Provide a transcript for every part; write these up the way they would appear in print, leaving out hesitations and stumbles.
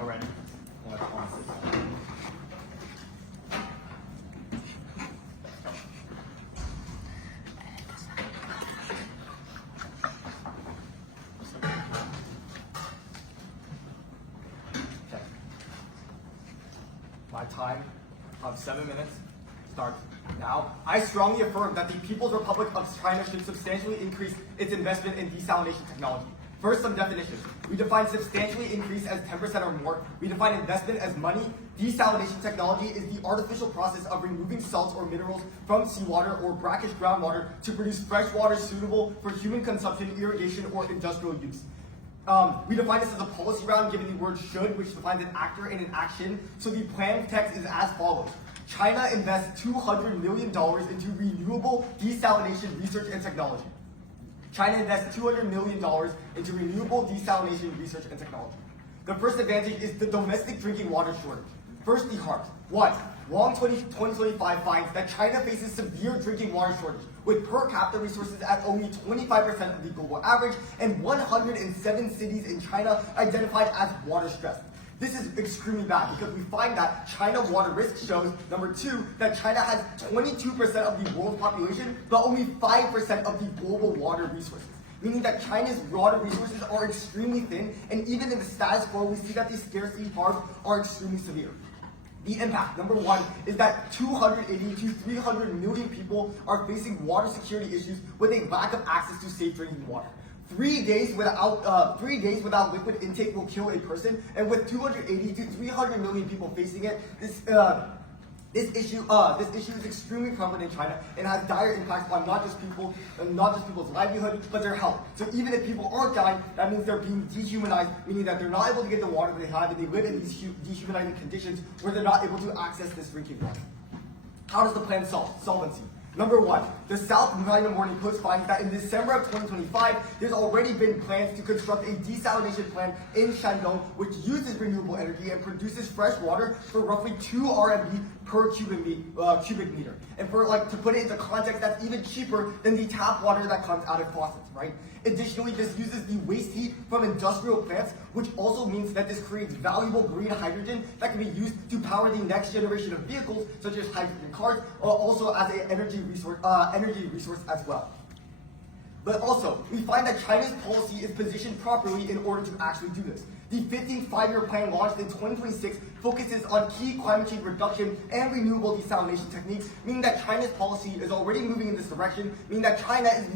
already. My time of 7 minutes starts now. I strongly affirm that the People's Republic of China should substantially increase its investment in desalination technology. First, some definitions. We define substantially increase as 10% or more. We define investment as money. Desalination technology is the artificial process of removing salts or minerals from seawater or brackish groundwater to produce fresh water suitable for human consumption, irrigation, or industrial use. We define this as a policy round given the word should, which defines an actor and an action. So the plan text is as follows. China invests $200 million into renewable desalination research and technology. China invests $200 million into renewable desalination research and technology. The first advantage is the domestic drinking water shortage. First, the harms. One, Wong 2025 finds that China faces severe drinking water shortage, with per capita resources at only 25% of the global average, and 107 cities in China identified as water stressed. This is extremely bad because we find that China water risk shows, number two, that China has 22% of the world's population, but only 5% of the global water resources. Meaning that China's water resources are extremely thin, and even in the status quo, we see that these scarcity harms are extremely severe. The impact, number one, is that 280 to 300 million people are facing water security issues with a lack of access to safe drinking water. 3 days without liquid intake will kill a person, and with 280 to 300 million people facing it, this issue is extremely prevalent in China and has dire impacts on not just people's livelihood, but their health. So even if people aren't dying, that means they're being dehumanized, meaning that they're not able to get the water they have, and they live in these dehumanizing conditions where they're not able to access this drinking water. How does the plan solve? Solvency. Number one, the South China Morning Post finds that in December of 2025, there's already been plans to construct a desalination plant in Shandong, which uses renewable energy and produces fresh water for roughly 2 RMB per cubic meter. And to put it into context, that's even cheaper than the tap water that comes out of faucets, right? Additionally, this uses the waste heat from industrial plants, which also means that this creates valuable green hydrogen that can be used to power the next generation of vehicles, such as hydrogen cars, also as an energy resource as well. But also, we find that China's policy is positioned properly in order to actually do this. The 15th five-year plan launched in 2026 focuses on key climate change reduction and renewable desalination techniques, meaning that China's policy is already moving in this direction, meaning that China is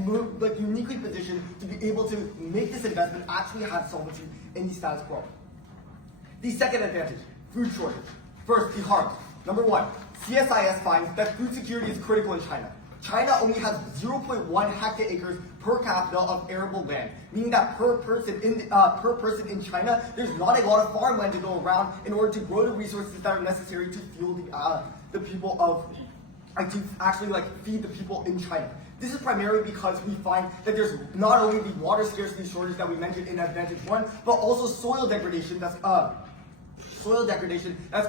uniquely positioned to be able to make this investment actually have solvency in the status quo. The second advantage, food shortage. First, the harms. Number one, CSIS finds that food security is critical in China. China only has 0.1 hectare-acres per capita of arable land, meaning that per person in China, there's not a lot of farmland to go around in order to grow the resources that are necessary to fuel the people of, to actually feed the people in China. This is primarily because we find that there's not only the water scarcity shortage that we mentioned in Advantage 1, but also soil degradation that's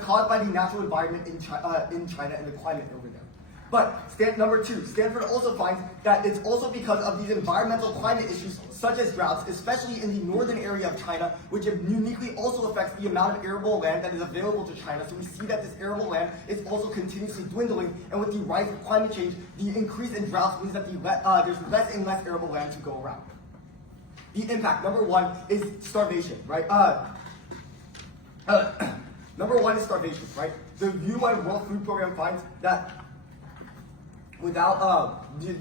caused by the natural environment in China and the climate over there. But number two, Stanford also finds that it's also because of these environmental climate issues such as droughts, especially in the northern area of China, which uniquely also affects the amount of arable land that is available to China. So we see that this arable land is also continuously dwindling, and with the rise of climate change, the increase in droughts means that there's less and less arable land to go around. The impact, number one, is starvation, right? Number one is starvation, right? The UN World Food Program finds that without these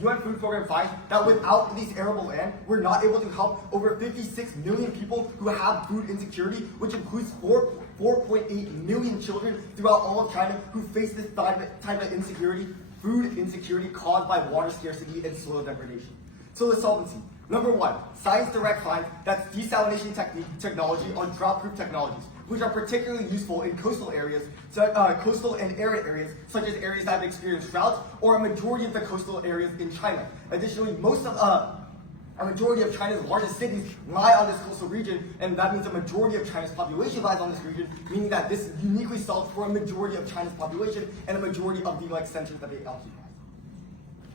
arable land, we're not able to help over 56 million people who have food insecurity, which includes 4.8 million children throughout all of China who face this type of insecurity, food insecurity caused by water scarcity and soil degradation. So the solvency. Number one, Science Direct finds that desalination technology are drought-proof technologies, which are particularly useful in coastal areas, coastal and arid areas, such as areas that have experienced droughts, or a majority of the coastal areas in China. Additionally, a majority of China's largest cities lie on this coastal region, and that means a majority of China's population lies on this region, meaning that this uniquely solves for a majority of China's population and a majority of the centers that they occupy.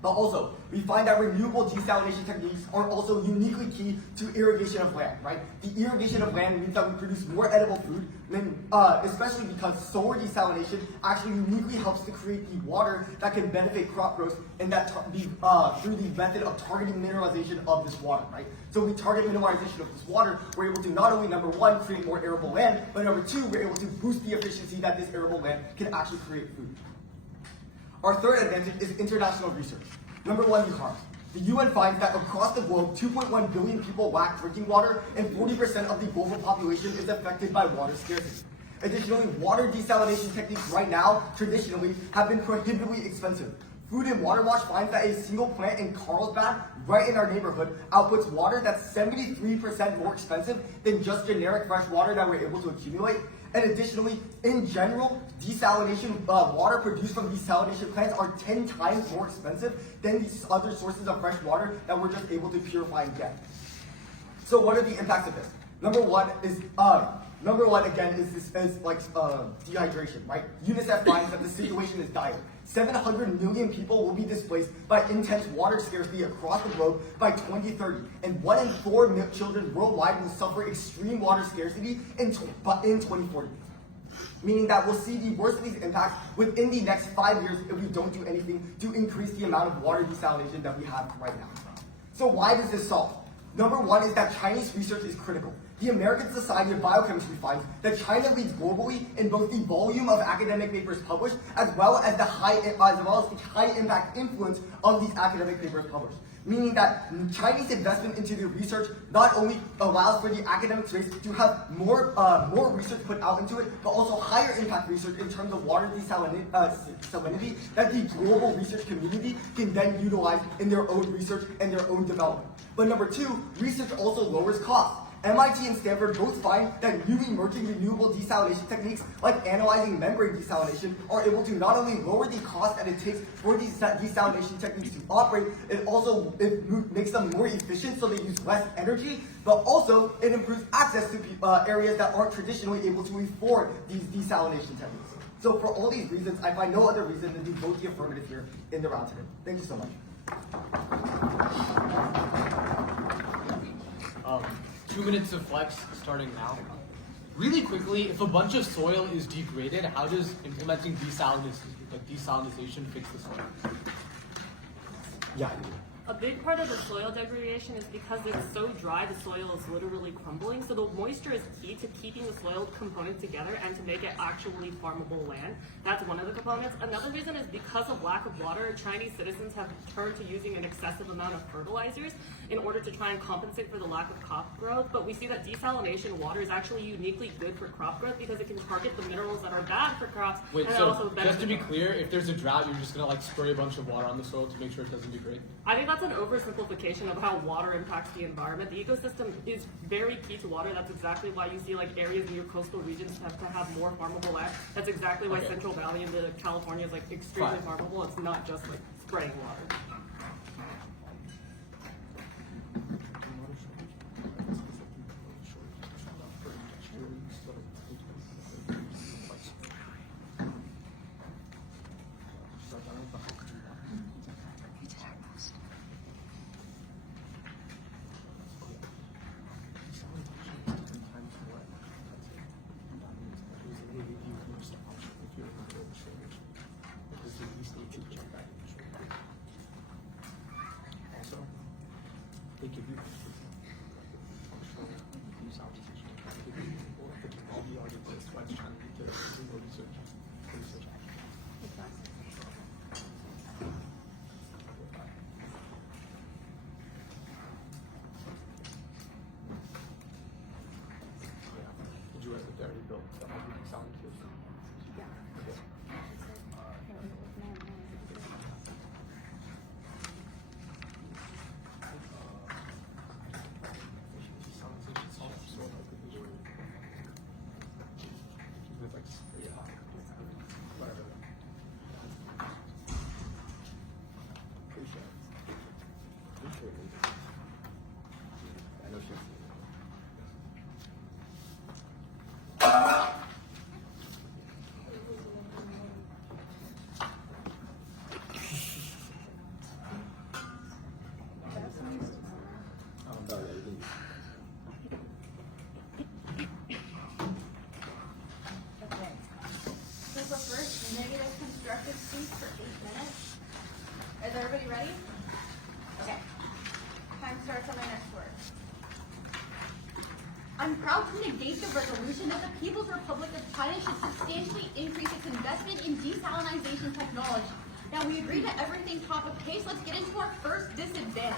But also, we find that renewable desalination techniques are also uniquely key to irrigation of land, right? The irrigation of land means that we produce more edible food, especially because solar desalination actually uniquely helps to create the water that can benefit crop growth, and that through the method of targeting mineralization of this water, right? So we target mineralization of this water, we're able to not only, number one, create more arable land, but number two, we're able to boost the efficiency that this arable land can actually create food. Our third advantage is international research. Number one, the harm. The UN finds that across the globe, 2.1 billion people lack drinking water, and 40% of the global population is affected by water scarcity. Additionally, water desalination techniques right now, traditionally, have been prohibitively expensive. Food and Water Watch finds that a single plant in Carlsbad, right in our neighborhood, outputs water that's 73% more expensive than just generic fresh water that we're able to accumulate. And additionally, in general, desalination water produced from desalination plants are 10 times more expensive than these other sources of fresh water that we're just able to purify and get. So what are the impacts of this? Number one again is dehydration, right? UNICEF finds that the situation is dire. 700 million people will be displaced by intense water scarcity across the globe by 2030, and 1 in 4 children worldwide will suffer extreme water scarcity in 2040. Meaning that we'll see the worst of these impacts within the next 5 years if we don't do anything to increase the amount of water desalination that we have right now. So why does this solve? Number one is that Chinese research is critical. The American Society of Biochemistry finds that China leads globally in both the volume of academic papers published as well as the high impact influence of these academic papers published. Meaning that Chinese investment into the research not only allows for the academic space to have more research put out into it, but also higher impact research in terms of water desalinity that the global research community can then utilize in their own research and their own development. But number two, research also lowers costs. MIT and Stanford both find that new emerging renewable desalination techniques like analyzing membrane desalination are able to not only lower the cost that it takes for these desalination techniques to operate, it makes them more efficient so they use less energy, but also it improves access to areas that aren't traditionally able to afford these desalination techniques. So for all these reasons, I find no other reason than to vote the affirmative here in the round today. Thank you so much. 2 minutes of flex starting now. Really quickly, if a bunch of soil is degraded, how does implementing desalination fix the soil? Yeah. A big part of the soil degradation is because it's so dry, the soil is literally crumbling. So the moisture is key to keeping the soil component together and to make it actually farmable land. That's one of the components. Another reason is because of lack of water, Chinese citizens have turned to using an excessive amount of fertilizers in order to try and compensate for the lack of crop growth. But we see that desalination water is actually uniquely good for crop growth because it can target the minerals that are bad for crops. Wait, and so also just to be clear, if there's a drought, you're just gonna spray a bunch of water on the soil to make sure it doesn't degrade? I think that's an oversimplification of how water impacts the environment. The ecosystem is very key to water. That's exactly why you see areas near coastal regions have to have more farmable land. That's exactly why Central Valley in California is extremely farmable. It's not just spraying water. They give you Did you guys have already built sound too? Yeah. you ready? Okay. Time starts on my next word. I'm proud to negate the resolution that the People's Republic of China should substantially increase its investment in desalination technology. Now we agree to everything top of pace. Let's get into our first disadvantage,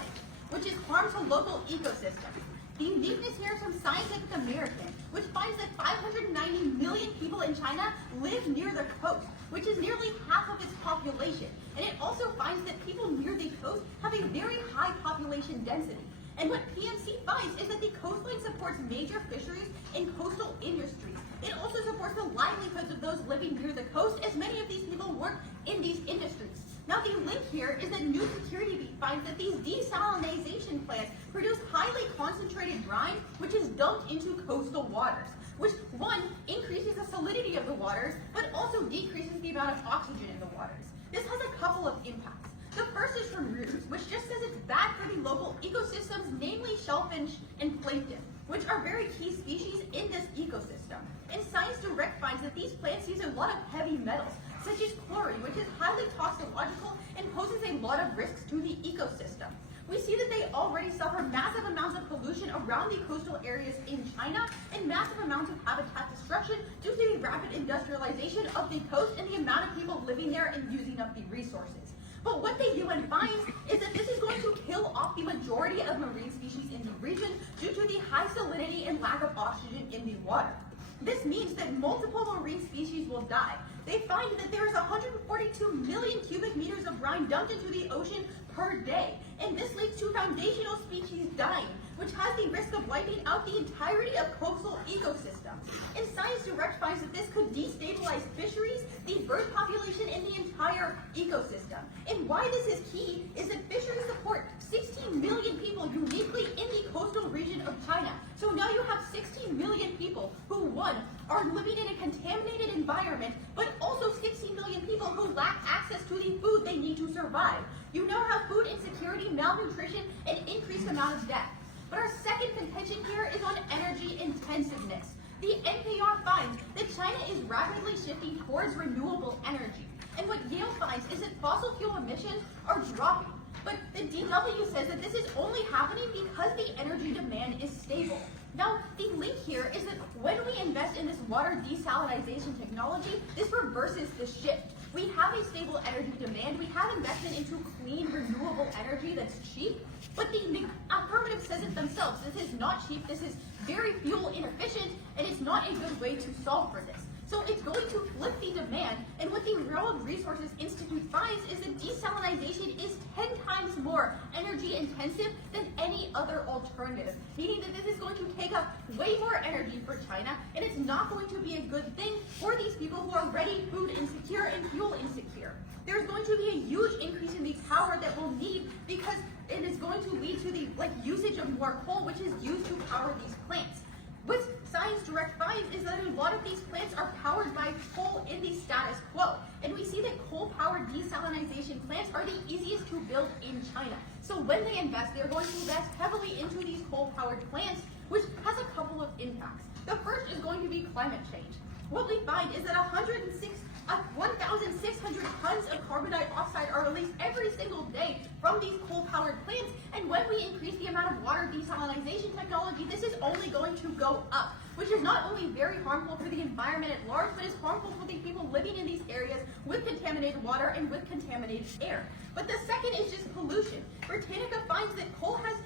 which is harm to local ecosystems. The uniqueness here is from Scientific American, which finds that 590 million people in China live near the coast, which is nearly half of its population. And it also finds that people near the coast have a very high population density. And what PMC finds is that the coastline supports major fisheries and coastal industries. It also supports the livelihoods of those living near the coast, as many of these people work in these industries. Now the link here is that New Security Beat finds that these desalination plants produce highly concentrated brine, which is dumped into coastal waters, which one, increases the salinity of the waters, but also decreases the amount of oxygen in the waters. This has a couple of impacts. The first is from Reuters, which just says it's bad for the local ecosystems, namely shellfish and plankton, which are very key species in this ecosystem. And Science Direct finds that these plants use a lot of heavy metals, such as chlorine, which is highly toxicological and poses a lot of risks to the ecosystem. We see that they already suffer massive amounts of pollution around the coastal areas in China and massive amounts of habitat destruction due to the rapid industrialization of the coast and the amount of people living there and using up the resources. But what the UN finds is that this is going to kill off the majority of marine species in the region due to the high salinity and lack of oxygen in the water. This means that multiple marine species will die. They find that there is 142 million cubic meters of brine dumped into the ocean per day, and this leads to foundational species dying, which has the risk of wiping out the entirety of coastal ecosystems. And Science Direct finds that this could destabilize fisheries, the bird population, and the entire ecosystem. And why this is key is that fisheries support 16 million people uniquely in the coastal region of China. So now you have 16 million people who, one, are living in a contaminated environment, but also 16 million people who lack access to the food they need to survive. You now have food insecurity, malnutrition, and increased amount of death. But our second contention here is on energy intensiveness. The NPR finds that China is rapidly shifting towards renewable energy. And what Yale finds is that fossil fuel emissions are dropping. But the DW says that this is only happening because the energy demand is stable. Now, the link here is that when we invest in this water desalination technology, this reverses the shift. We have a stable energy demand, we have investment into clean, renewable energy that's cheap, but the Affirmative says it themselves. This is not cheap, this is very fuel inefficient, and it's not a good way to solve for this. So it's going to flip the demand, and what the World Resources Institute finds is that desalination is 10 times more energy intensive than any other alternative, meaning that this is going to take up way more energy for China, and it's not going to be a good thing for these people who are already food insecure and fuel insecure. There's going to be a huge increase in the power that we'll need because it is going to lead to the usage of more coal, which is used to power these plants. What Science Direct finds is that a lot of these plants are powered by coal in the status quo. And we see that coal-powered desalination plants are the easiest to build in China. So when they invest, they're going to invest heavily into these coal-powered plants, which has a couple of impacts. The first is going to be climate change. What we find is that 1,600 tons of carbon dioxide are released every single day from these coal-powered plants, and when we increase the amount of water desalination technology, this is only going to go up, which is not only very harmful for the environment at large, but is harmful for the people living in these areas with contaminated water and with contaminated air. But the second is just pollution. Britannica finds that coal has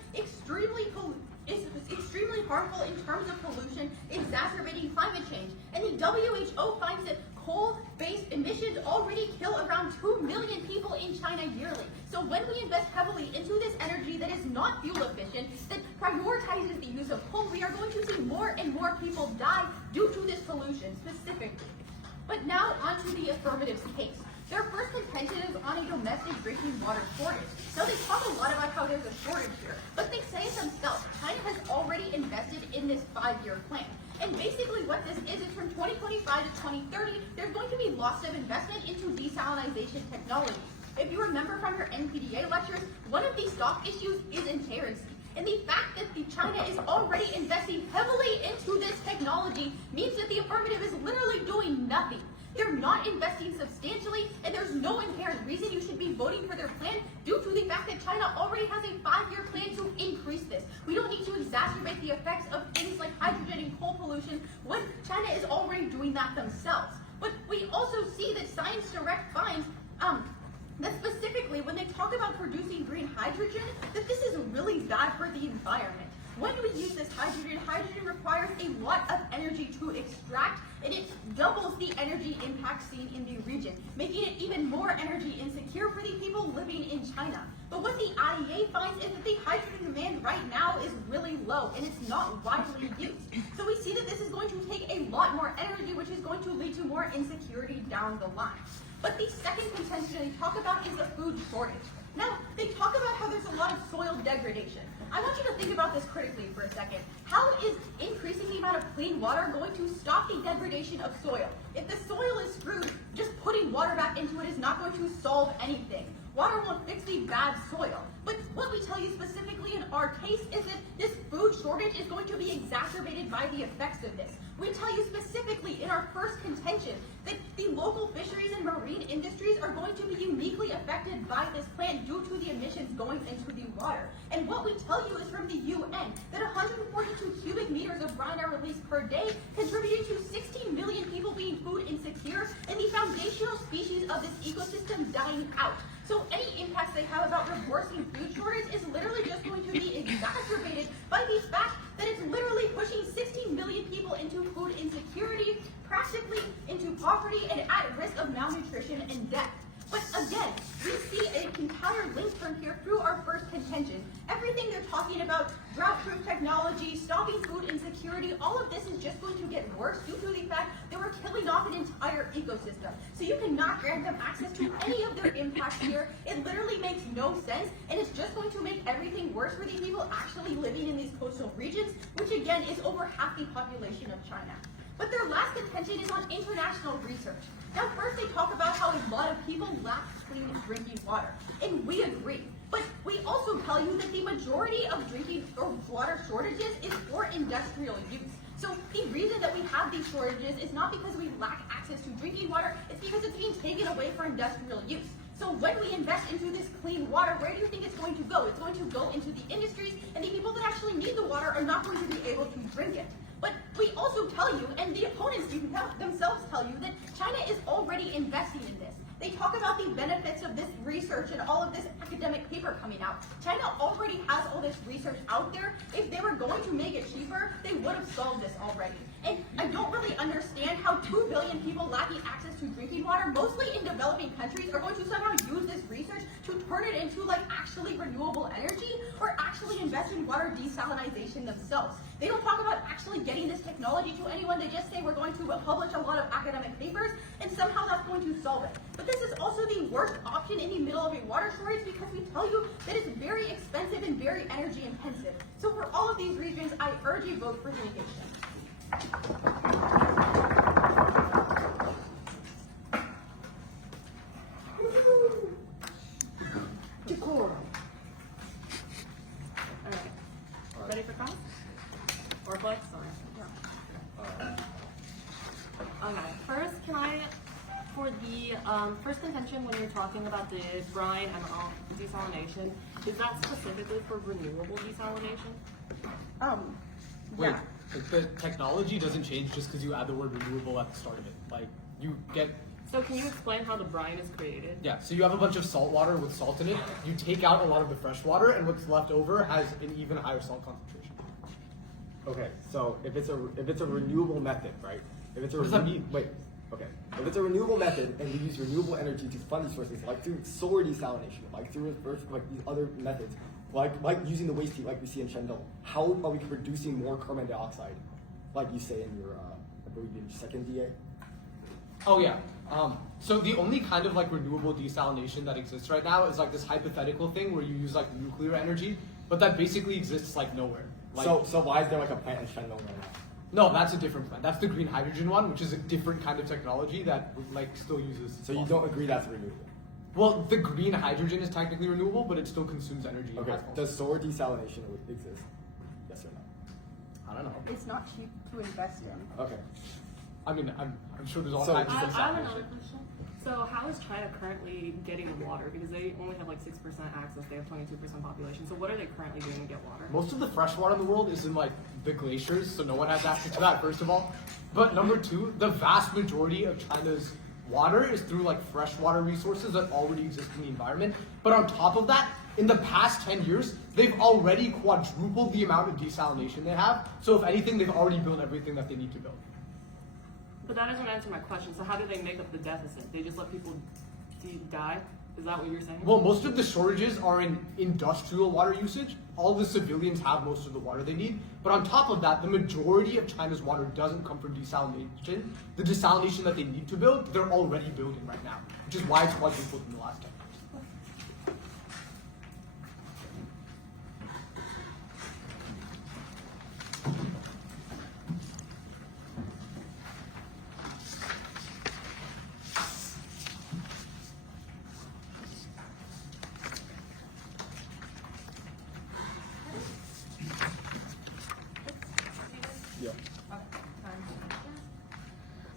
is extremely harmful in terms of pollution, exacerbating climate change. And the WHO finds that coal-based emissions already kill around 2 million people in China yearly. So when we invest heavily into this energy that is not fuel efficient, that prioritizes the use of coal, we are going to see more and more people die due to this pollution specifically. But now onto the Affirmative's case. Their first contention is on a domestic drinking water shortage. Now they talk a lot about how there's a shortage here, but they say it themselves. China has already invested in this 5-year plan. And basically what this is from 2025 to 2030, there's going to be lots of investment into desalination technology. If you remember from your NPDA lectures, one of these stock issues is inherency. And the fact that China is already investing heavily into this technology means that the Affirmative is literally doing nothing. They're not investing substantially, and there's no inherent reason you should be voting for their plan due to the fact that China already has a 5-year plan to increase this. We don't need to exacerbate the effects of things like hydrogen and coal pollution when China is already doing that themselves. But we also see that Science Direct finds that specifically when they talk about producing green hydrogen, that this is really bad for the environment. When we use this hydrogen, hydrogen requires a lot of energy to extract, and it doubles the energy impact seen in the region, making it even more energy insecure for the people living in China. But what the IEA finds is that the hydrogen demand right now is really low, and it's not widely used. So we see that this is going to take a lot more energy, which is going to lead to more insecurity down the line. But the second contention they talk about is the food shortage. Now, they talk about how there's a lot of soil degradation. I want you to think about this critically for a second. How is increasing the amount of clean water going to stop the degradation of soil? If the soil is screwed, just putting water back into it is not going to solve anything. Water won't fix the bad soil. But what we tell you specifically in our case is that this food shortage is going to be exacerbated by the effects of this. We tell you specifically in our first contention that the local fisheries and marine industries are going to be uniquely affected by this plant due to the emissions going into the water. And what we tell you is from the UN that 142 cubic meters of brine are released per day, contributing to 16 million people being food insecure and the foundational species of this ecosystem dying out. So any impacts they have about reversing food shortage is literally just going to be exacerbated by the fact that it's literally pushing 16 million people into food insecurity, practically into poverty, and at risk of malnutrition and death. But again, we see an entire link from here through our first contention. Everything they're talking about, drought-proof technology, stopping food insecurity, all of this is just going to get worse due to the fact that we're killing off an entire ecosystem. So you cannot grant them access to any of their impacts here. It literally makes no sense, and it's just going to make everything worse for the people actually living in these coastal regions, which again is over half the population of China. But their last contention is on international research. Now first they talk about how a lot of people lack clean drinking water, and we agree. But we also tell you that the majority of drinking or water shortages is for industrial use. So the reason that we have these shortages is not because we lack access to drinking water, it's because it's being taken away for industrial use. So when we invest into this clean water, where do you think it's going to go? It's going to go into the industries, and the people that actually need the water are not going to be able to drink it. But we also tell you, and the opponents themselves tell you, that China is already investing in this. They talk about the benefits of this research and all of this academic paper coming out. China already has all this research out there. If they were going to make it cheaper, they would have solved this already. And I don't really understand how 2 billion people lacking access to drinking water, mostly in developing countries, are going to somehow use this research to turn it into like actually renewable energy or actually invest in water desalination themselves. They don't talk about actually getting this technology to anyone. They just say we're going to publish a lot of academic papers and somehow that's going to solve it. But this is also the worst option in the middle of a water shortage because we tell you that it's very expensive and very energy intensive. So for all of these reasons, I urge a vote for negation. Alright. Ready for cross? Or flex? Sorry. Okay. First, can I, for the first contention when you're talking about the brine and desalination, is that specifically for renewable desalination? Wait, the technology doesn't change just because you add the word renewable at the start of it. Like, you get... So can you explain how the brine is created? Yeah, so you have a bunch of salt water with salt in it. You take out a lot of the fresh water, and what's left over has an even higher salt concentration. Okay, so if it's a renewable method, right? If it's a What does that mean? Wait, okay. If it's a renewable method and we use renewable energy to fund these sources, like through solar desalination, like through reverse, like these other methods, like using the waste heat like we see in Shandong, how are we producing more carbon dioxide, like you say in your, I believe in second DA? Oh yeah. So the only kind of like renewable desalination that exists right now is like this hypothetical thing where you use like nuclear energy, but that basically exists like nowhere. Like, So why is there like a plant in Shandong right now? no, that's a different plant. That's the green hydrogen one, which is a different kind of technology that like still uses. So you don't agree that's renewable? Well, the green hydrogen is technically renewable, but it still consumes energy. Okay. Does solar desalination exist? Yes or no? I don't know. It's not cheap to invest in. Okay. I mean, I'm sure there's all So- kinds of I have desalination. another question. So how is China currently getting water? Because they only have like 6% access. They have 22% population. So what are they currently doing to get water? Most of the fresh water in the world is in like the glaciers, so no one has access to that, first of all. But number two, the vast majority of China's water is through like freshwater resources that already exist in the environment. But on top of that, in the past 10 years, they've already quadrupled the amount of desalination they have. So if anything, they've already built everything that they need to build. But that doesn't answer my question. So how do they make up the deficit? They just let people die? Is that what you're saying? Well, most of the shortages are in industrial water usage. All the civilians have most of the water they need. But on top of that, the majority of China's water doesn't come from desalination. The desalination that they need to build, they're already building right now, which is why it's quadrupled in the last 10 years. Yeah.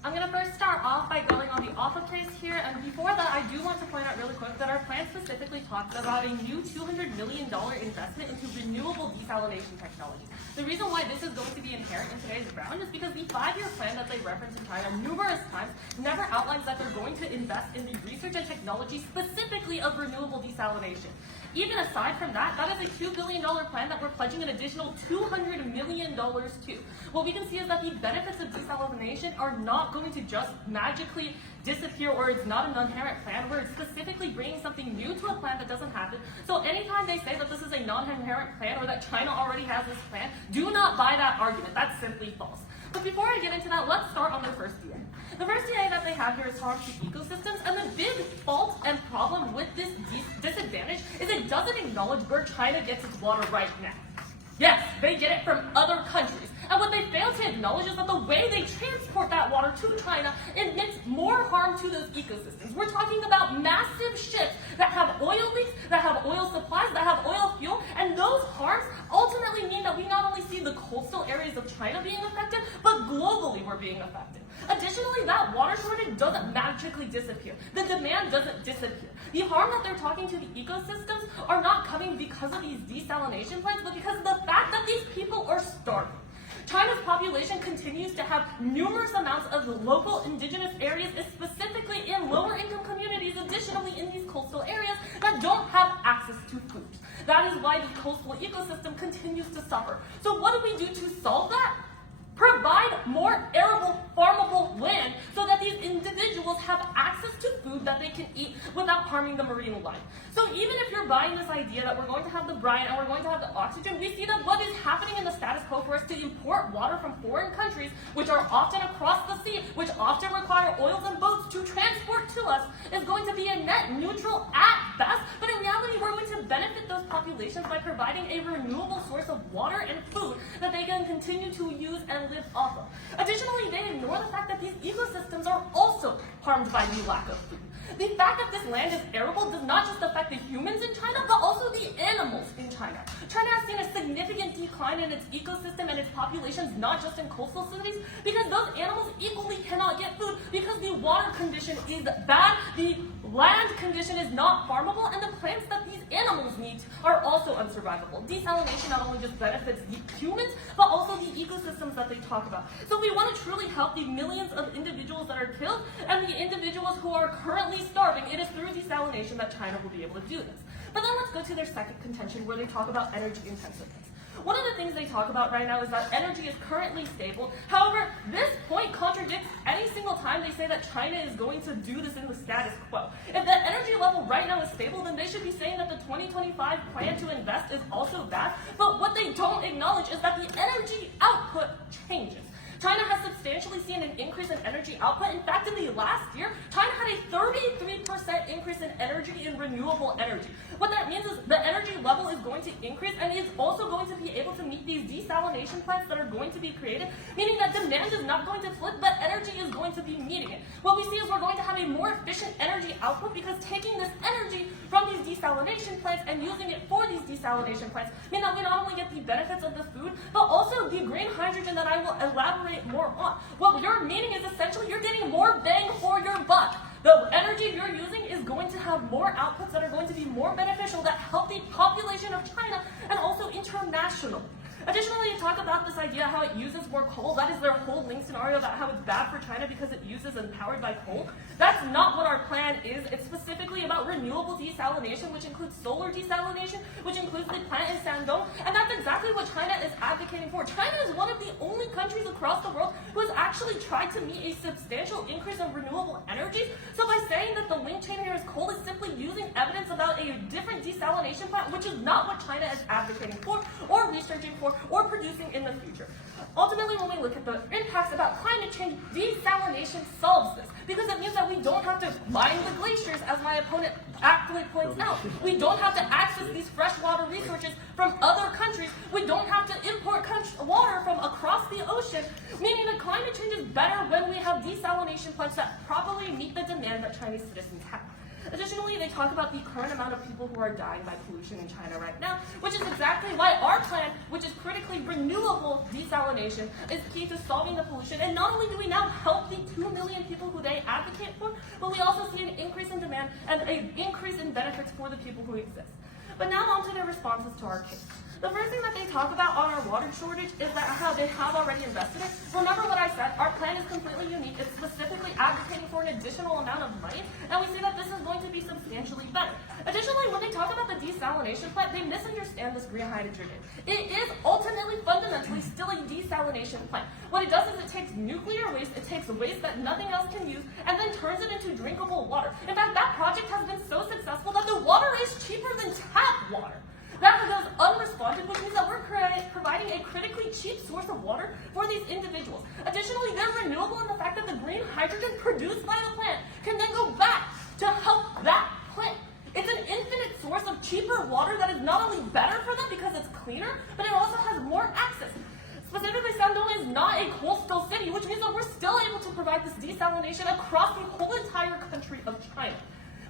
I'm going to first start off by going on the offer case here, and before that, I do want to point out really quick that our plan specifically talks about a new $200 million investment into renewable desalination technology. The reason why this is going to be inherent in today's round is because the 5-year plan that they reference in China numerous times never outlines that they're going to invest in the research and technology specifically of renewable desalination. Even aside from that, that is a $2 billion plan that we're pledging an additional $200 million to. What we can see is that the benefits of desalination are not going to just magically disappear, or it's not an inherent plan. We're specifically bringing something new to a plan that doesn't happen. So anytime they say that this is a non-inherent plan or that China already has this plan, do not buy that argument. That's simply false. But before I get into that, let's start on their first DA. The first DA that they have here is harm to ecosystems, and the big fault and problem with this disadvantage is it doesn't acknowledge where China gets its water right now. Yes, they get it from other countries. And what they fail to acknowledge is that the way they transport that water to China emits more harm to those ecosystems. We're talking about massive ships that have oil leaks, that have oil supplies, that have oil fuel, and those harms ultimately mean that we not only see the coastal areas of China being affected, but globally we're being affected. Additionally, that water shortage doesn't magically disappear. The demand doesn't disappear. The harm that they're talking to the ecosystems are not coming because of these desalination plants, but because of the fact that these people are starving. China's population continues to have numerous amounts of local indigenous areas, specifically in lower income communities, additionally in these coastal areas that don't have access to food. That is why the coastal ecosystem continues to suffer. So what do we do to solve that? Provide more arable, farmable land so that these individuals have access to food that they can eat without harming the marine life. So even if you're buying this idea that we're going to have the brine and we're going to have the oxygen, we see that what is happening in the status quo for us to import water from foreign countries, which are often across the sea, which often require oils and boats to transport to us, is going to be a net neutral at best, but in reality we're going to benefit those populations by providing a renewable source of water and food that they can continue to use and live off of. Additionally, they ignore the fact that these ecosystems are also harmed by the lack of food. The fact that this land is arable does not just affect the humans in China, but also the animals in China. China has seen a significant decline in its ecosystem and its populations, not just in coastal cities, because those animals equally cannot get food because the water condition is bad, the land condition is not farmable, and the plants that these animals need are also unsurvivable. Desalination not only just benefits the humans, but also the ecosystems that they talk about. So we want to truly help the millions of individuals that are killed and the individuals who are currently starving. It is through desalination that China will be able to do this. But then let's go to their second contention, where they talk about energy intensiveness. One of the things they talk about right now is that energy is currently stable. However, this point contradicts any single time they say that China is going to do this in the status quo. If the energy level right now is stable, then they should be saying that the 2025 plan to invest is also bad. But what they don't acknowledge is that the energy output changes. China has substantially seen an increase in energy output. In fact, in the last year, China had a 33% increase in energy in renewable energy. What that means is the energy level is going to increase, and it's also going to be able to meet these desalination plants that are going to be created, meaning that demand is not going to flip, but energy is going to be meeting it. What we see is we're going to have a more efficient energy output because taking this energy from these desalination plants and using it for these desalination plants mean that we not only only get the benefits of the food, but also the green hydrogen that I will elaborate more on. What you're meaning is essentially you're getting more bang for your buck. The energy you're using is going to have more outputs that are going to be more beneficial that help the population of China and also international. Additionally, you talk about this idea how it uses more coal. That is their whole link scenario about how it's bad for China because it uses and powered by coal. That's not what our plan is. It's specifically about renewable desalination, which includes solar desalination, which includes the plant in Shandong, and that's exactly what China is advocating for. China is one of the only countries across the world who has actually tried to meet a substantial increase in renewable energies. So by saying that the link chain here is coal is simply using evidence about a different desalination plant, which is not what China is advocating for, or researching for, or producing in the future. Ultimately, when we look at the impacts about climate change, desalination solves this because it means that we don't have to mine the glaciers, as my opponent aptly points out. We don't have to access these freshwater resources from other countries. We don't have to import water from across the ocean, meaning that climate change is better when we have desalination plants that properly meet the demand that Chinese citizens have. Additionally, they talk about the current amount of people who are dying by pollution in China right now, which is exactly why our plan, which is critically renewable desalination, is key to solving the pollution. And not only do we now help the 2 million people who they advocate for, but we also see an increase in demand and an increase in benefits for the people who exist. But now on to their responses to our case. The first thing that they talk about on our water shortage is that how they have already invested it. Remember what I said, our plan is completely unique. It's specifically advocating for an additional amount of money, and we see that this is going to be substantially better. Additionally, when they talk about the desalination plant, they misunderstand this green hydrogen. It is ultimately, fundamentally, still a desalination plant. What it does is it takes nuclear waste, it takes waste that nothing else can use, and then turns it into drinkable water. In fact, that project has been so successful that the water is cheaper than tap water. That goes unresponded, which means that we're providing a critically cheap source of water for these individuals. Additionally, they're renewable in the fact that the green hydrogen produced by the plant can then go back to help that plant. It's an infinite source of cheaper water that is not only better for them because it's cleaner, but it also has more access. Specifically, Shandong is not a coastal city, which means that we're still able to provide this desalination across the whole entire country of China.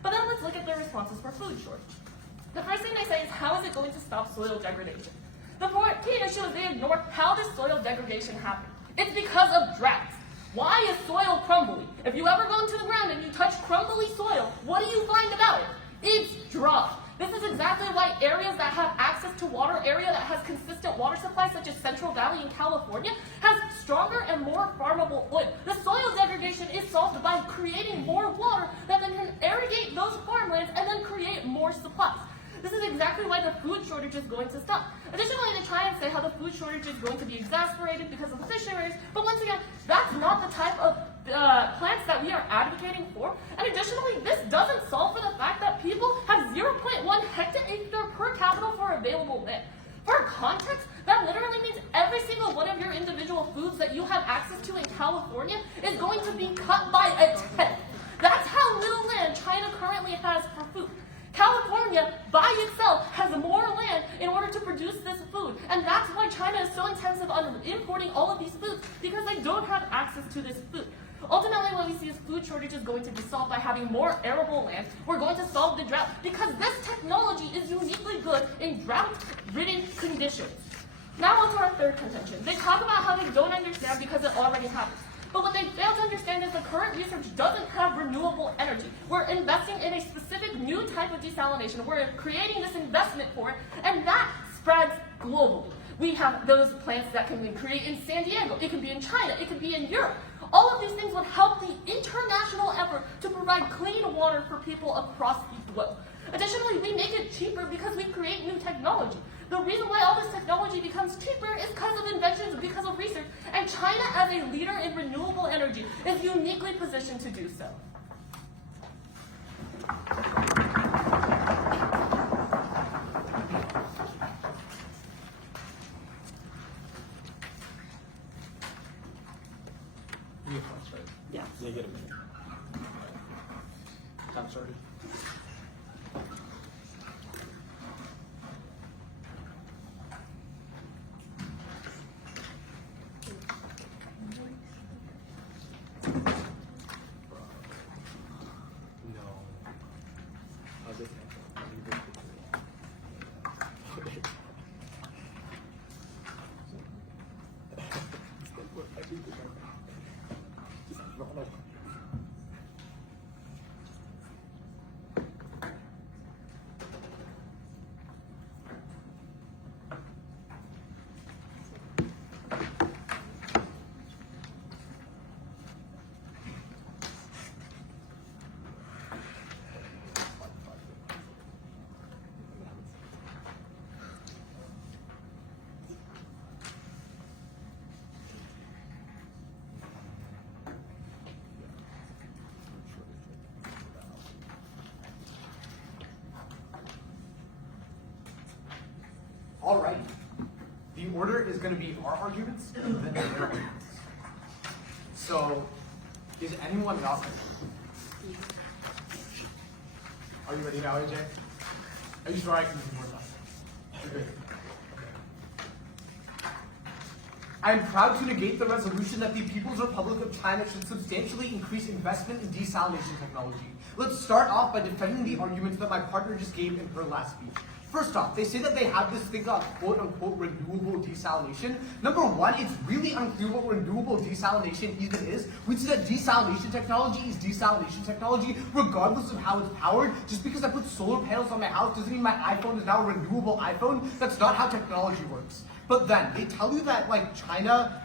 But then let's look at their responses for food shortage. The first thing they say is, how is it going to stop soil degradation? The key issue is they ignore how does soil degradation happen. It's because of droughts. Why is soil crumbly? If you ever go into the ground and you touch crumbly soil, what do you find about it? It's dry. This is exactly why areas that have access to water, area that has consistent water supply, such as Central Valley in California, has stronger and more farmable oil. The soil degradation is solved by creating more water that then can irrigate those farmlands and then create more supplies. This is exactly why the food shortage is going to stop. Additionally, they try and say how the food shortage is going to be exacerbated because of fisheries, but once again, that's not the type of plants that we are advocating for. And additionally, this doesn't solve for the fact that people have 0.1 hectare per capita for available land. For context, that literally means every single one of your individual foods that you have access to in California is going to be cut by a 10th. That's how little land China currently has for food. California, by itself, has more land in order to produce this food. And that's why China is so intensive on importing all of these foods, because they don't have access to this food. Ultimately, what we see is food shortage is going to be solved by having more arable land. We're going to solve the drought, because this technology is uniquely good in drought-ridden conditions. Now on to our third contention. They talk about how they don't understand because it already happens. But what they fail to understand is the current research doesn't have renewable energy. We're investing in a specific new type of desalination. We're creating this investment for it, and that spreads globally. We have those plants that can be created in San Diego. It can be in China. It could be in Europe. All of these things would help the international effort to provide clean water for people across the globe. Additionally, we make it cheaper because we create new technology. The reason why all this technology becomes cheaper is because of inventions, because of research, and China, as a leader in renewable energy, is uniquely positioned to do so. Yeah. Yeah, get a minute. Time started. Alrighty. The order is going to be our arguments and then their arguments. So, is anyone not ready? Are you ready now, AJ? Are you sure I can do more time? You're good. I am proud to negate the resolution that the People's Republic of China should substantially increase investment in desalination technology. Let's start off by defending the arguments that my partner just gave in her last speech. First off, they say that they have this thing called quote-unquote renewable desalination. Number one, it's really unclear what renewable desalination even is. We say that desalination technology is desalination technology regardless of how it's powered. Just because I put solar panels on my house doesn't mean my iPhone is now a renewable iPhone. That's not how technology works. But then, they tell you that China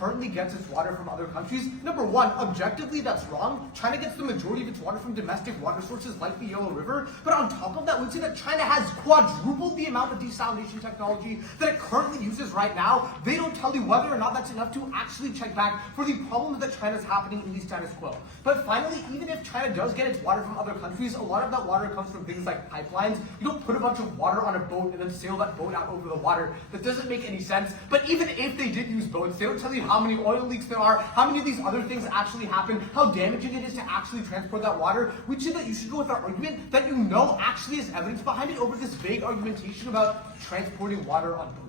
currently gets its water from other countries. Number one, objectively that's wrong. China gets the majority of its water from domestic water sources like the Yellow River. But on top of that, we'd say that China has quadrupled the amount of desalination technology that it currently uses right now. They don't tell you whether or not that's enough to actually check back for the problems that China's happening in the status quo. But finally, even if China does get its water from other countries, a lot of that water comes from things like pipelines. You don't put a bunch of water on a boat and then sail that boat out over the water. That doesn't make any sense. But even if they did use boats, they don't tell you how many oil leaks there are, how many of these other things actually happen, how damaging it is to actually transport that water. We'd say that you should go with our argument that you know actually has evidence behind it over this vague argumentation about transporting water on boats.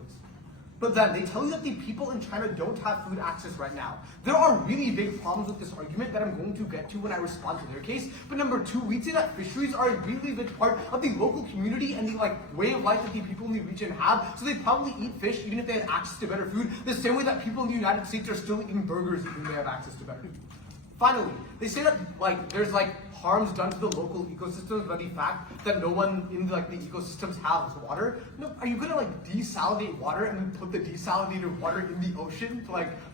But then they tell you that the people in China don't have food access right now. There are really big problems with this argument that I'm going to get to when I respond to their case. But number two, we'd say that fisheries are a really big part of the local community and the way of life that the people in the region have. So they probably eat fish even if they had access to better food, the same way that people in the United States are still eating burgers even if they have access to better food. Finally, they say that there's harms done to the local ecosystems by the fact that no one in the ecosystems has water. No, are you gonna desalinate water and then put the desalinated water in the ocean?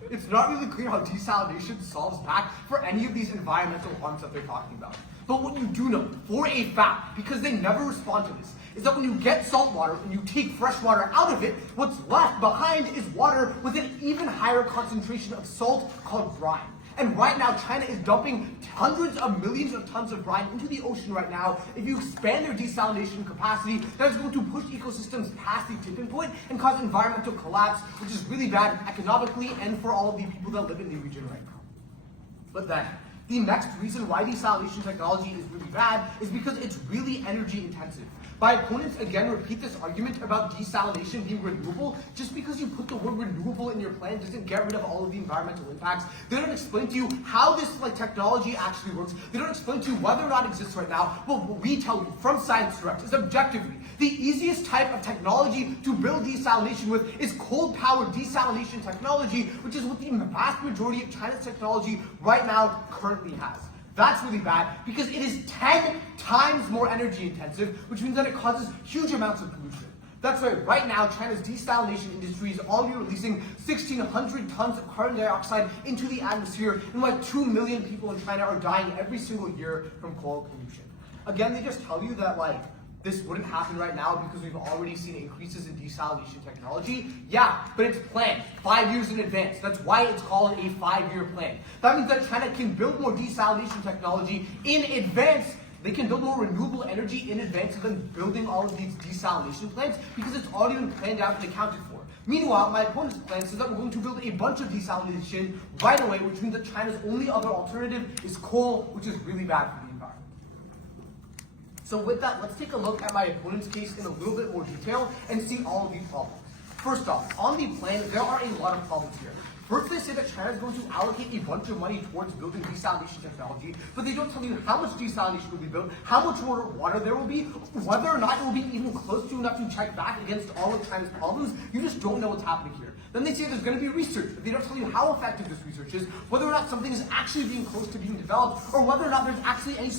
It's not really clear how desalination solves back for any of these environmental harms that they're talking about. But what you do know for a fact, because they never respond to this, is that when you get salt water and you take fresh water out of it, what's left behind is water with an even higher concentration of salt called brine. And right now, China is dumping hundreds of millions of tons of brine into the ocean right now. If you expand their desalination capacity, that is going to push ecosystems past the tipping point and cause environmental collapse, which is really bad economically and for all of the people that live in the region right now. But then, the next reason why desalination technology is really bad is because it's really energy intensive. My opponents again repeat this argument about desalination being renewable. Just because you put the word renewable in your plan doesn't get rid of all of the environmental impacts. They don't explain to you how this technology actually works. They don't explain to you whether or not it exists right now. Well, what we tell you from Science Direct is objectively the easiest type of technology to build desalination with is coal-powered desalination technology, which is what the vast majority of China's technology right now currently has. That's really bad because it is 10 times more energy intensive, which means that it causes huge amounts of pollution. That's why right now China's desalination industry is already releasing 1,600 tons of carbon dioxide into the atmosphere, and why 2 million people in China are dying every single year from coal pollution. Again, they just tell you that this wouldn't happen right now because we've already seen increases in desalination technology. Yeah, but it's planned 5 years in advance. That's why it's called a 5-year plan. That means that China can build more desalination technology in advance. They can build more renewable energy in advance of them building all of these desalination plants because it's already been planned out and accounted for. Meanwhile, my opponent's plan says that we're going to build a bunch of desalination right away, which means that China's only other alternative is coal, which is really bad for the environment. So with that, let's take a look at my opponent's case in a little bit more detail and see all of these problems. First off, on the plan, there are a lot of problems here. First, they say that China is going to allocate a bunch of money towards building desalination technology, but they don't tell you how much desalination will be built, how much more water there will be, whether or not it will be even close to enough to check back against all of China's problems. You just don't know what's happening here. Then they say there's going to be research, but they don't tell you how effective this research is, whether or not something is actually being close to being developed, or whether or not there's actually any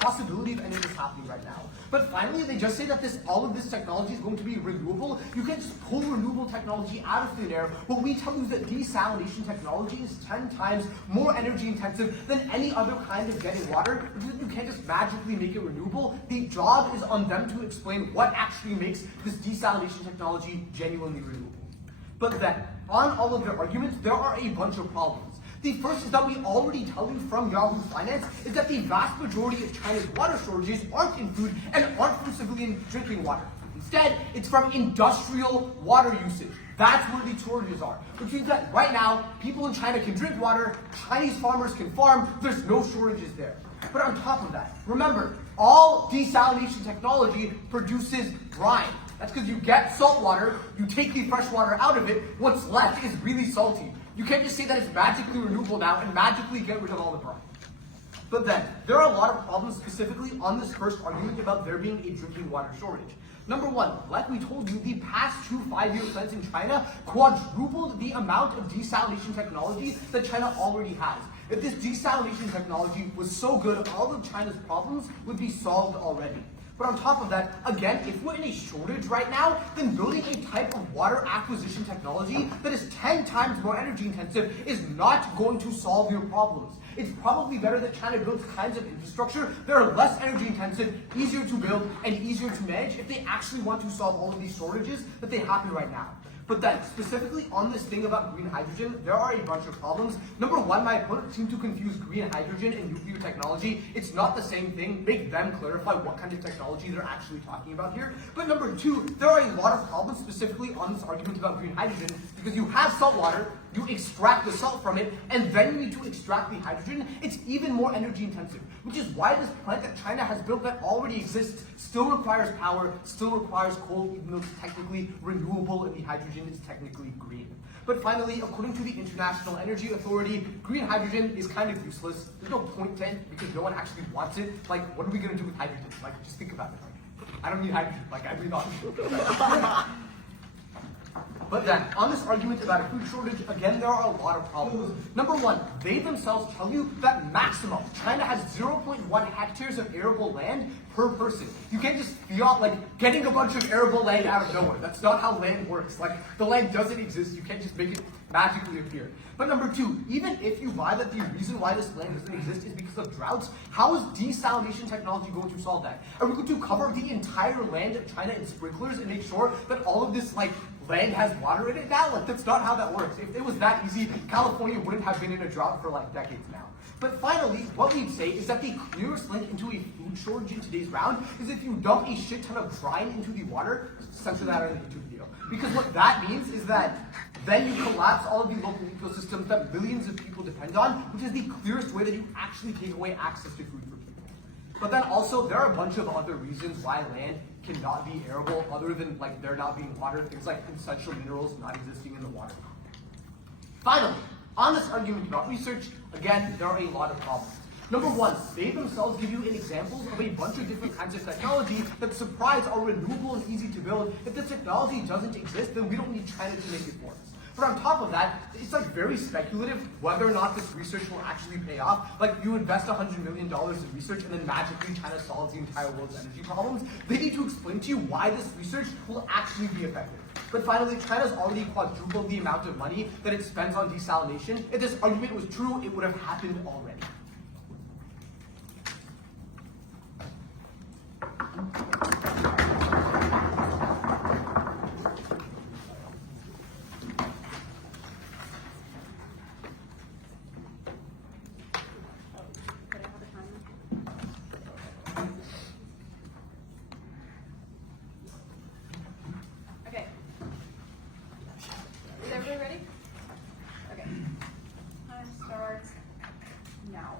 possibility of any of this happening right now. But finally, they just say that all of this technology is going to be renewable. You can't just pull renewable technology out of thin air. What we tell you is that desalination technology is 10 times more energy intensive than any other kind of getting water, because you can't just magically make it renewable. The job is on them to explain what actually makes this desalination technology genuinely renewable. But then, on all of their arguments, there are a bunch of problems. The first is that we already tell you from Yahoo Finance is that the vast majority of China's water shortages aren't in food and aren't for civilian drinking water. Instead, Instead, it's from industrial water usage. That's where the shortages are. Which means that right now, people in China can drink water, Chinese farmers can farm, there's no shortages there. But on top of that, remember, all desalination technology produces brine. That's because you get salt water, you take the fresh water out of it, what's left is really salty. You can't just say that it's magically renewable now and magically get rid of all the brine. But then, there are a lot of problems specifically on this first argument about there being a drinking water shortage. Number one, like we told you, the past 2 5-year plans in China quadrupled the amount of desalination technology that China already has. If this desalination technology was so good, all of China's problems would be solved already. But on top of that, again, if we're in a shortage right now, then building a type of water acquisition technology that is 10 times more energy intensive is not going to solve your problems. It's probably better that China builds kinds of infrastructure that are less energy intensive, easier to build, and easier to manage if they actually want to solve all of these shortages that they happen right now. But then, specifically on this thing about green hydrogen, there are a bunch of problems. Number one, my opponent seemed to confuse green hydrogen and nuclear technology. It's not the same thing. Make them clarify what kind of technology they're actually talking about here. But number two, there are a lot of problems specifically on this argument about green hydrogen because you have salt water, you extract the salt from it, and then you need to extract the hydrogen. It's even more energy intensive, which is why this plant that China has built that already exists still requires power, still requires coal, even though it's technically renewable and the hydrogen is technically green. But finally, according to the International Energy Authority, green hydrogen is kind of useless. There's no point to it because no one actually wants it. Like, what are we going to do with hydrogen? Like, just think about it. Like, I don't need hydrogen. Like, I breathe oxygen. But then, on this argument about a food shortage, again, there are a lot of problems. Number one, they themselves tell you that maximum, China has 0.1 hectares of arable land per person. You can't just fiat, like, getting a bunch of arable land out of nowhere. That's not how land works. Like, the land doesn't exist. You can't just make it magically appear. But number two, even if you buy that the reason why this land doesn't exist is because of droughts, how is desalination technology going to solve that? Are we going to cover the entire land of China in sprinklers and make sure that all of this, like, land has water in it now? Like, that's not how that works. If it was that easy, California wouldn't have been in a drought for like decades now. But finally, what we'd say is that the clearest link into a food shortage in today's round is if you dump a shit ton of brine into the water, censor that on the YouTube video. Because what that means is that then you collapse all of the local ecosystems that millions of people depend on, which is the clearest way that you actually take away access to food for people. But then also, there are a bunch of other reasons why land cannot be arable other than like there not being water, things like essential minerals not existing in the water. Finally, on this argument about research, again, there are a lot of problems. Number one, they themselves give you examples of a bunch of different kinds of technology that surprise are renewable and easy to build. If the technology doesn't exist, then we don't need China to make it for us. But on top of that, it's like very speculative whether or not this research will actually pay off. Like you invest $100 million in research and then magically China solves the entire world's energy problems. They need to explain to you why this research will actually be effective. But finally, China's already quadrupled the amount of money that it spends on desalination. If this argument was true, it would have happened already.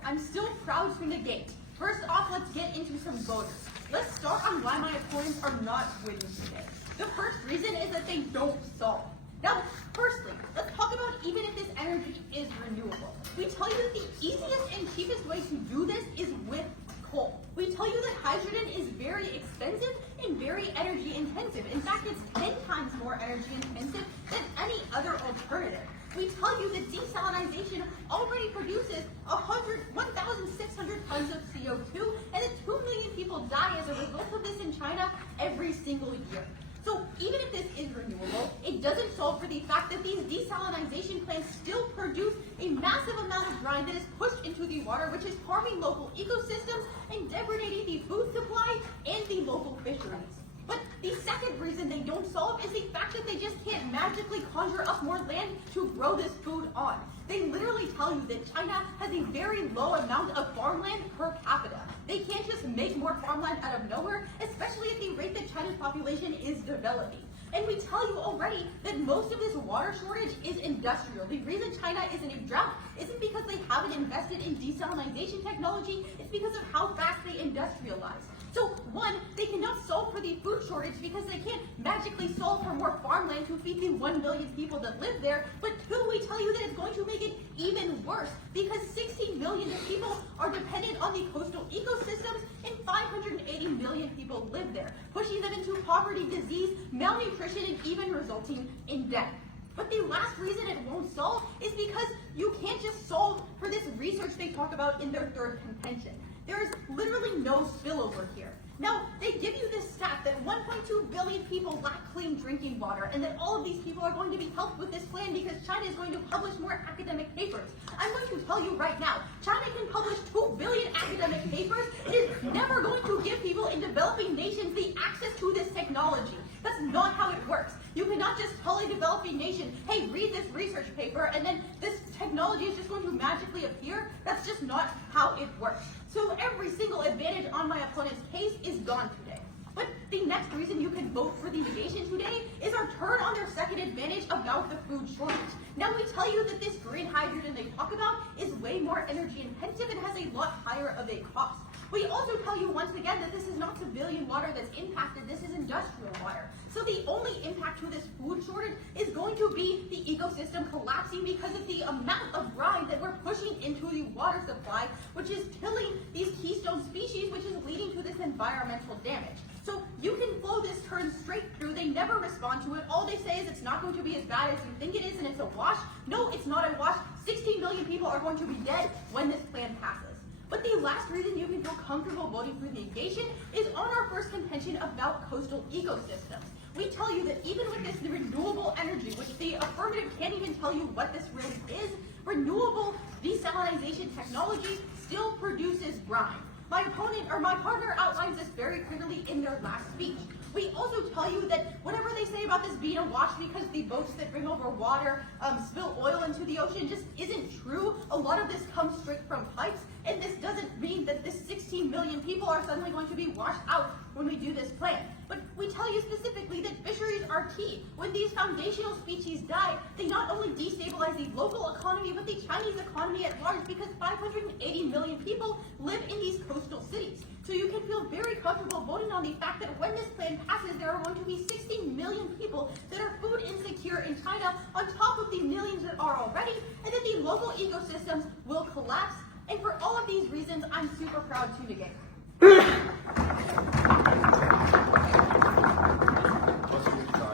I'm still proud to negate. First off, let's get into some voters. Let's start on why my opponents are not winning today. The first reason is that they don't solve. Now, firstly, let's talk about even if this energy is renewable. We tell you that the easiest and cheapest way to do this is with coal. We tell you that hydrogen is very expensive and very energy intensive. In fact, it's 10 times more energy intensive than any other alternative. We tell you that desalination already produces 1,600 tons of CO2 and that 2 million people die as a result of this in China every single year. So even if this is renewable, it doesn't solve for the fact that these desalination plants still produce a massive amount of brine that is pushed into the water, which is harming local ecosystems and degrading the food supply and the local fisheries. But The second reason they don't solve is the fact that they just can't magically conjure up more land to grow this food on. They literally tell you that China has a very low amount of farmland per capita. They can't just make more farmland out of nowhere, especially at the rate that China's population is developing. And we tell you already that most of this water shortage is industrial. The reason China is in a drought isn't because they haven't invested in desalination technology, it's because of how fast they industrialize. So one, they cannot solve for the food shortage because they can't magically solve for more farmland to feed the 1 billion people that live there. But two, we tell you that it's going to make it even worse because 60 million people are dependent on the coastal ecosystems and 580 million people live there, pushing them into poverty, disease, malnutrition, and even resulting in death. But the last reason it won't solve is because you can't just solve for this research they talk about in their third contention. There is literally no spillover here. Now, they give you this stat that 1.2 billion people lack clean drinking water and that all of these people are going to be helped with this plan because China is going to publish more academic papers. I'm going to tell you right now, China can publish 2 billion academic papers. It is never going to give people in developing nations the access to this technology. That's not how it works. You cannot just tell a developing nation, hey, read this research paper, and then this technology is just going to magically appear. That's just not how it works. So every single advantage on my opponent's case is gone today. But the next reason you can vote for the negation today is our turn on their second advantage about the food shortage. Now we tell you that this green hydrogen they talk about is way more energy intensive and has a lot higher of a cost. We also tell you once again that this is not civilian water that's impacted, this is industrial water. So the only impact to this food shortage is going to be the ecosystem collapsing because of the amount of brine that we're pushing into the water supply, which is killing these keystone species, which is leading to this environmental damage. So you can flow this turn straight through, they never respond to it. All they say is it's not going to be as bad as you think it is and it's a wash. No, it's not a wash. 16 million people are going to be dead when this plan passes. But the last reason you can feel comfortable voting for the negation is on our first contention about coastal ecosystems. We tell you that even with this renewable energy, which the affirmative can't even tell you what this really is, renewable desalination technology still produces brine. My opponent or my partner outlines this very clearly in their last speech. We also tell you that whatever they say about this being a wash because the boats that bring over water spill oil into the ocean just isn't true. A lot of this comes straight from pipes, and this doesn't mean that this 16 million people are suddenly going to be washed out when we do this plan. But we tell you specifically that fisheries are key. When these foundational species die, they not only destabilize the local economy, but the Chinese economy at large because 580 million people live in these coastal cities. So you can feel very comfortable voting on the fact that when this plan passes, there are going to be 60 million people that are food insecure in China on top of the millions that are already, and that the local ecosystems will collapse. And for all of these reasons, I'm super proud to negate. Sorry,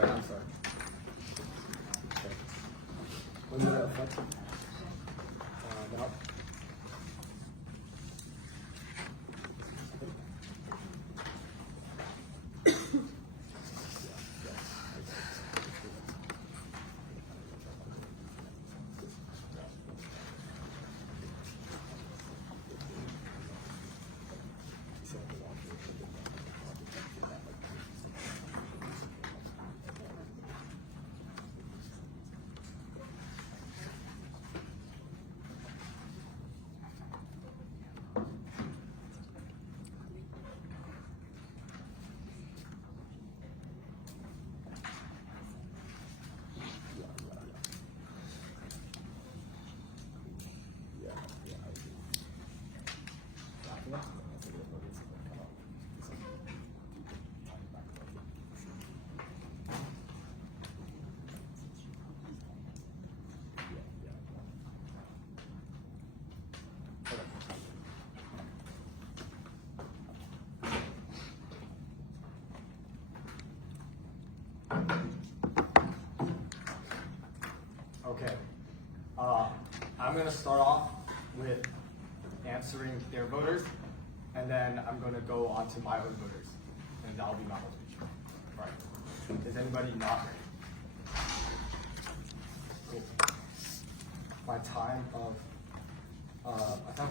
I'm sorry. Okay. When did that affect? Now? Okay. I'm going to start off with answering their voters, and then I'm going to go on to my own voters, and that'll be my whole speech. All right. Is anybody not ready? Cool. My time of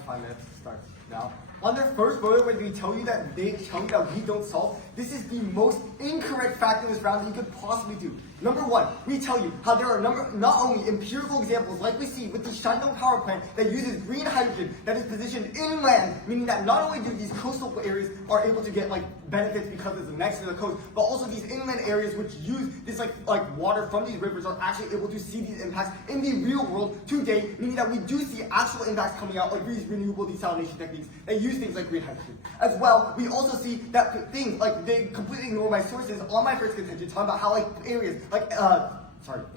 5 minutes starts now. On their first vote, when they tell you that we don't solve, this is the most incorrect fact in this round that you could possibly do. Number one, we tell you how there are not only empirical examples like we see with the Shandong power plant that uses green hydrogen that is positioned inland, meaning that not only do these coastal areas are able to get like benefits because it's next to the coast, but also these inland areas which use this like water from these rivers are actually able to see these impacts in the real world today, meaning that we do see actual impacts coming out like these renewable desalination techniques that use things like green hydrogen. As well, we also see that things like they completely ignore my sources on my first contention, talking about how like areas like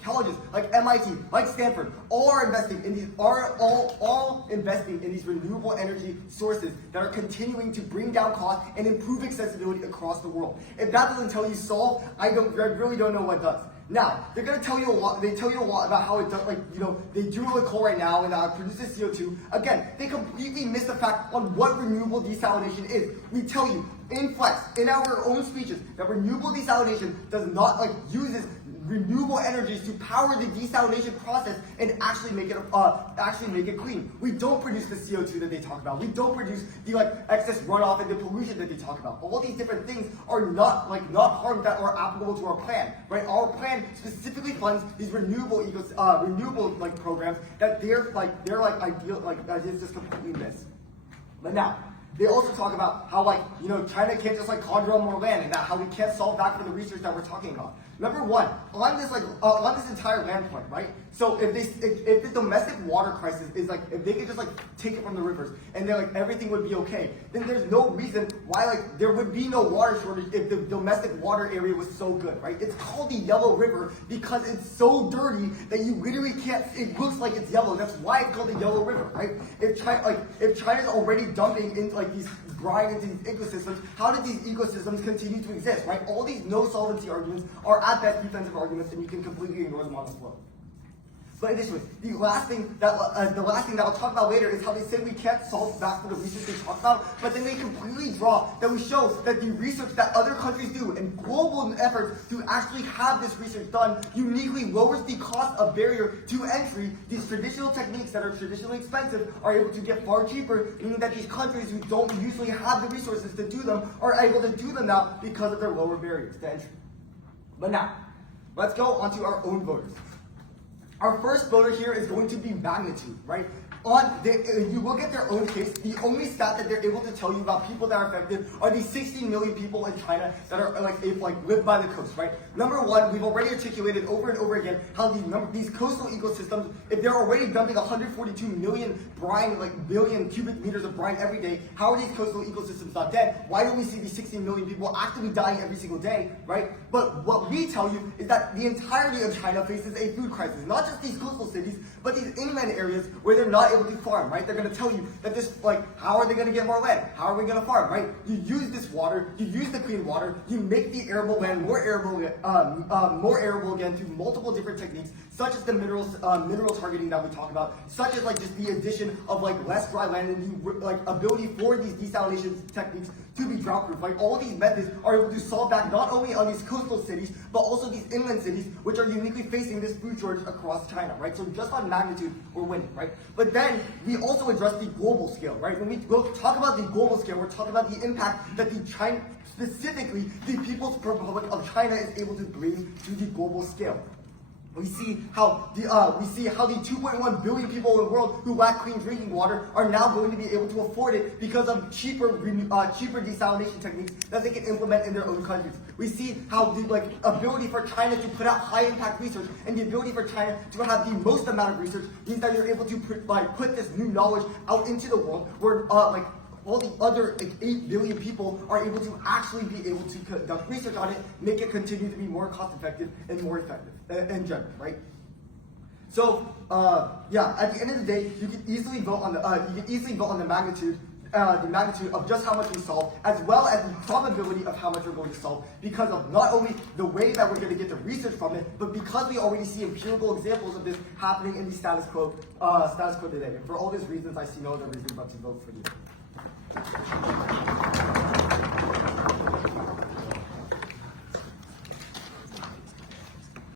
colleges like MIT, like Stanford, all are investing in these all investing in these renewable energy sources that are continuing to bring down costs and improve accessibility across the world. If that doesn't tell you solve, I really don't know what does. Now, they're going to tell you a lot, they tell you a lot about how it does, like, you know, they do with coal right now and produces CO2. Again, they completely miss the fact on what renewable desalination is. We tell you, in Flex, in our own speeches, that renewable desalination does not, uses renewable energies to power the desalination process and actually make it clean. We don't produce the CO2 that they talk about. We don't produce the excess runoff and the pollution that they talk about. All these different things are not harm that are applicable to our plan, right? Our plan specifically funds these renewable programs that they're ideal it's just completely missed. But now, they also talk about how China can't just conjure up more land and that how we can't solve that for the research that we're talking about. Number one, on this entire land point, right? So if the domestic water crisis is if they could just take it from the rivers and then everything would be okay, then there's no reason why there would be no water shortage if the domestic water area was so good, right? It's called the Yellow River because it's so dirty that you literally can't. It looks like it's yellow. That's why it's called the Yellow River, right? If China's already dumping into these brine into these ecosystems, how did these ecosystems continue to exist, right? All these no solvency arguments are at best defensive arguments, and you can completely ignore them on the floor. But additionally, the last thing that I'll talk about later is how they say we can't solve that for the research they talk about, but then they completely draw that we show that the research that other countries do and global efforts to actually have this research done uniquely lowers the cost of barrier to entry. These traditional techniques that are traditionally expensive are able to get far cheaper, meaning that these countries who don't usually have the resources to do them are able to do them now because of their lower barriers to entry. But now, let's go on to our own voters. Our first voter here is going to be magnitude, right? If you look at their own case, the only stat that they're able to tell you about people that are affected are these 16 million people in China that are live by the coast, right? Number one, we've already articulated over and over again how these coastal ecosystems, if they're already dumping 142 million billion cubic meters of brine every day, how are these coastal ecosystems not dead? Why don't we see these 16 million people actively dying every single day, right? But what we tell you is that the entirety of China faces a food crisis, not just these coastal cities, but these inland areas where they're not able to farm, right? They're going to tell you that this, how are they going to get more land? How are we going to farm, right? You use this water, you use the clean water, you make the arable land more arable again through multiple different techniques, such as the mineral targeting that we talk about, such as just the addition of less dry land and the ability for these desalination techniques to be drought-proof. All these methods are able to solve that not only on these coastal cities, but also these inland cities, which are uniquely facing this food shortage across China, right? So just on magnitude, we're winning, right? But then we also address the global scale, right? When we talk about the global scale, we're talking about the impact that specifically the People's Republic of China is able to bring to the global scale. We see how the 2.1 billion people in the world who lack clean drinking water are now going to be able to afford it because of cheaper desalination techniques that they can implement in their own countries. We see how the ability for China to put out high impact research and the ability for China to have the most amount of research means that you're able to put this new knowledge out into the world where all the other 8 billion people are able to actually be able to conduct research on it, make it continue to be more cost effective and more effective in general, right? So at the end of the day, you can easily vote on the magnitude of just how much we solve, as well as the probability of how much we're going to solve, because of not only the way that we're going to get the research from it, but because we already see empirical examples of this happening in the status quo today. And for all these reasons, I see no other reason but to vote for you.